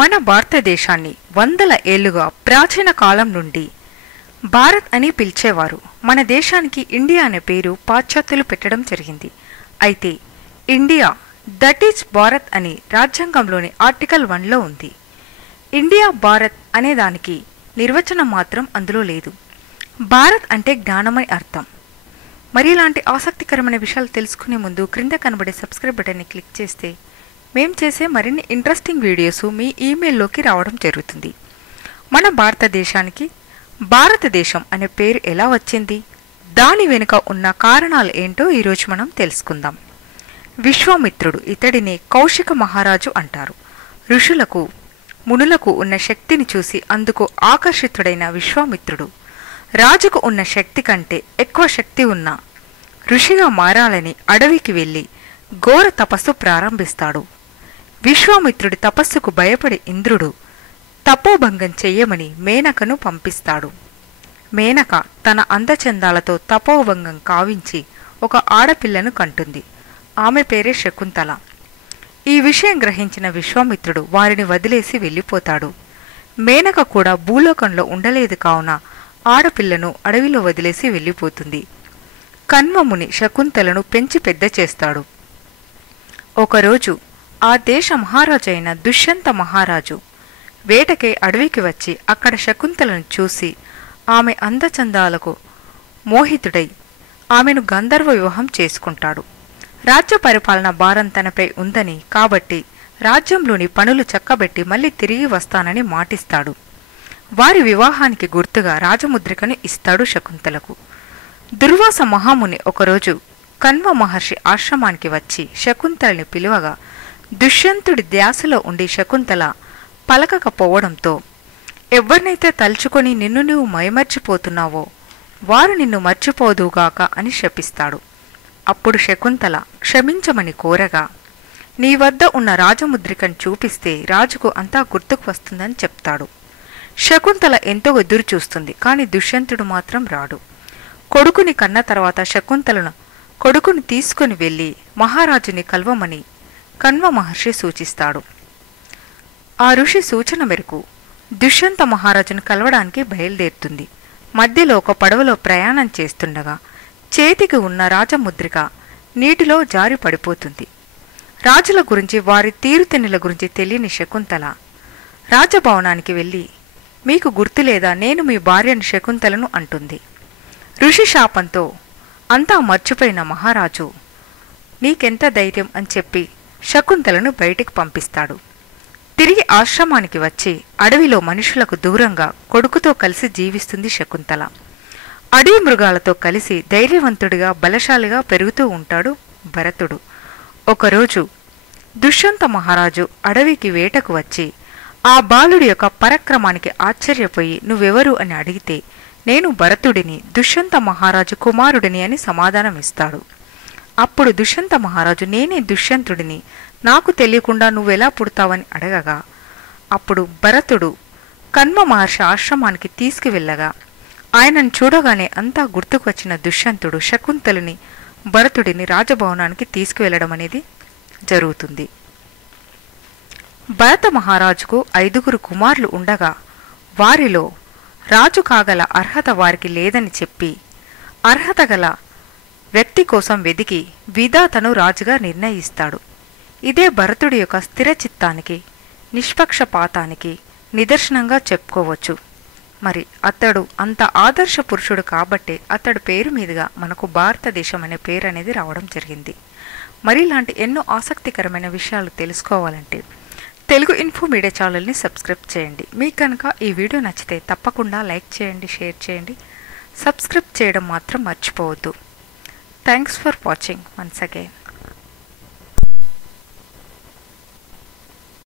మన భారతదేశాన్ని వందల ఏళ్లుగా ప్రాచీన కాలం నుండి భారత్ అని పిలిచేవారు. మన దేశానికి ఇండియా అనే పేరు పాశ్చాత్యులు పెట్టడం జరిగింది. అయితే ఇండియా దట్ ఈజ్ భారత్ అని రాజ్యాంగంలోని ఆర్టికల్ 1లో ఉంది. ఇండియా భారత్ అనే దానికి నిర్వచనం మాత్రం అందులో లేదు. భారత్ అంటే జ్ఞానమై అర్థం. మరి ఇలాంటి ఆసక్తికరమైన విషయాలు తెలుసుకునే ముందు క్రింద కనబడే సబ్స్క్రైబ్ బటన్ని క్లిక్ చేస్తే మేం చేసే మరిన్ని ఇంట్రెస్టింగ్ వీడియోస్ మీ ఈమెయిల్లోకి రావడం జరుగుతుంది. మన భారతదేశానికి భారతదేశం అనే పేరు ఎలా వచ్చింది, దాని వెనుక ఉన్న కారణాలు ఏంటో ఈరోజు మనం తెలుసుకుందాం. విశ్వామిత్రుడు, ఇతడిని కౌశిక మహారాజు అంటారు. ఋషులకు మునులకు ఉన్న శక్తిని చూసి అందుకు ఆకర్షితుడైన విశ్వామిత్రుడు రాజుకు ఉన్న శక్తి కంటే ఎక్కువ శక్తి ఉన్న ఋషిగా మారాలని అడవికి వెళ్లి ఘోర తపస్సు ప్రారంభిస్తాడు. విశ్వామిత్రుడి తపస్సుకు భయపడి ఇంద్రుడు తపోభంగం చెయ్యమని మేనకను పంపిస్తాడు. మేనక తన అందచందాలతో తపోభంగం కావించి ఒక ఆడపిల్లను కంటుంది. ఆమె పేరే శకుంతల. ఈ విషయం గ్రహించిన విశ్వామిత్రుడు వారిని వదిలేసి వెళ్ళిపోతాడు. మేనక కూడా భూలోకంలో ఉండలేదు కావున ఆడపిల్లను అడవిలో వదిలేసి వెళ్ళిపోతుంది. కన్వముని శకుంతలను పెంచి పెద్ద చేస్తాడు. ఒకరోజు ఆ దేశ మహారాజైన దుష్యంత మహారాజు వేటకే అడవికి వచ్చి అక్కడ శకుంతలను చూసి ఆమె అందచందాలకు మోహితుడై ఆమెను గంధర్వ వివాహం చేసుకుంటాడు. రాజ్య పరిపాలన భారం తనపై ఉందని కాబట్టి రాజ్యంలోని పనులు చక్కబెట్టి మళ్ళీ తిరిగి వస్తానని మాటిస్తాడు. వారి వివాహానికి గుర్తుగా రాజముద్రికను ఇస్తాడు శకుంతలకు. దుర్వాస మహాముని ఒకరోజు కన్వ మహర్షి ఆశ్రమానికి వచ్చి శకుంతలని పిలువగా దుష్యంతుడి ధ్యాసలో ఉండి శకుంతల పలకకపోవడంతో ఎవరినైతే తలుచుకొని నిన్ను నువ్వు మైమర్చిపోతున్నావో వారు నిన్ను మర్చిపోదుగాక అని శపిస్తాడు. అప్పుడు శకుంతల క్షమించమని కోరగా నీ వద్ద ఉన్న రాజముద్రికను చూపిస్తే రాజుకు అంతా గుర్తుకు వస్తుందని చెప్తాడు. శకుంతల ఎంతో ఎదురు చూస్తుంది, కానీ దుష్యంతుడు మాత్రం రాడు. కొడుకుని కన్న తర్వాత శకుంతలను కొడుకుని తీసుకుని వెళ్లి మహారాజుని కలవమని కన్వ మహర్షి సూచిస్తాడు. ఆ ఋషి సూచన మేరకు దుష్యంత మహారాజును కలవడానికి బయలుదేరుతుంది. మధ్యలో ఒక పడవలో ప్రయాణం చేస్తుండగా చేతికి ఉన్న రాజముద్రిక నీటిలో జారి పడిపోతుంది. రాజుల గురించి వారి తీరుతెన్నుల గురించి తెలియని శకుంతల రాజభవనానికి వెళ్ళి మీకు గుర్తులేదా, నేను మీ భార్యను శకుంతలను అంటుంది. ఋషి శాపంతో అంతా మర్చిపోయిన మహారాజు నీకెంత ధైర్యం అని చెప్పి శకుంతలను బయటికి పంపిస్తాడు. తిరిగి ఆశ్రమానికి వచ్చి అడవిలో మనుషులకు దూరంగా కొడుకుతో కలిసి జీవిస్తుంది శకుంతల. అడవి మృగాలతో కలిసి ధైర్యవంతుడిగా బలశాలిగా పెరుగుతూ ఉంటాడు భరతుడు. ఒకరోజు దుష్యంత మహారాజు అడవికి వేటకు వచ్చి ఆ బాలుడి యొక్క పరాక్రమానికి ఆశ్చర్యపోయి నువ్వెవరు అని అడిగితే నేను భరతుడిని, దుష్యంత మహారాజు కుమారుడిని అని సమాధానమిస్తాడు. అప్పుడు దుష్యంత మహారాజు నేనే దుష్యంతుడిని, నాకు తెలియకుండా నువ్వెలా పుడతావని అడగగా అప్పుడు భరతుడు కన్వ మహర్షి ఆశ్రమానికి తీసుకువెళ్ళగా ఆయనను చూడగానే అంతా గుర్తుకు వచ్చిన దుష్యంతుడు శకుంతలని భరతుడిని రాజభవనానికి తీసుకువెళ్లడం అనేది జరుగుతుంది. భరత మహారాజుకు 5 కుమారులు ఉండగా వారిలో రాజు కాగల అర్హత వారికి లేదని చెప్పి అర్హత గల వ్యక్తి కోసం వెదికి విధాతను రాజుగా నిర్ణయిస్తాడు. ఇదే భరతుడి యొక్క స్థిరచిత్తానికి నిష్పక్షపాతానికి నిదర్శనంగా చెప్పుకోవచ్చు. మరి అతడు అంత ఆదర్శ పురుషుడు కాబట్టే అతడు పేరు మీదుగా మనకు భారతదేశం అనే పేరు అనేది రావడం జరిగింది. మరి ఇలాంటి ఎన్నో ఆసక్తికరమైన విషయాలు తెలుసుకోవాలంటే తెలుగు ఇన్ఫో మీడియా ఛానల్ని సబ్స్క్రైబ్ చేయండి. మీకు కనుక ఈ వీడియో నచ్చితే తప్పకుండా లైక్ చేయండి, షేర్ చేయండి, సబ్స్క్రైబ్ చేయడం మాత్రం మర్చిపోవద్దు. Thanks for watching once again.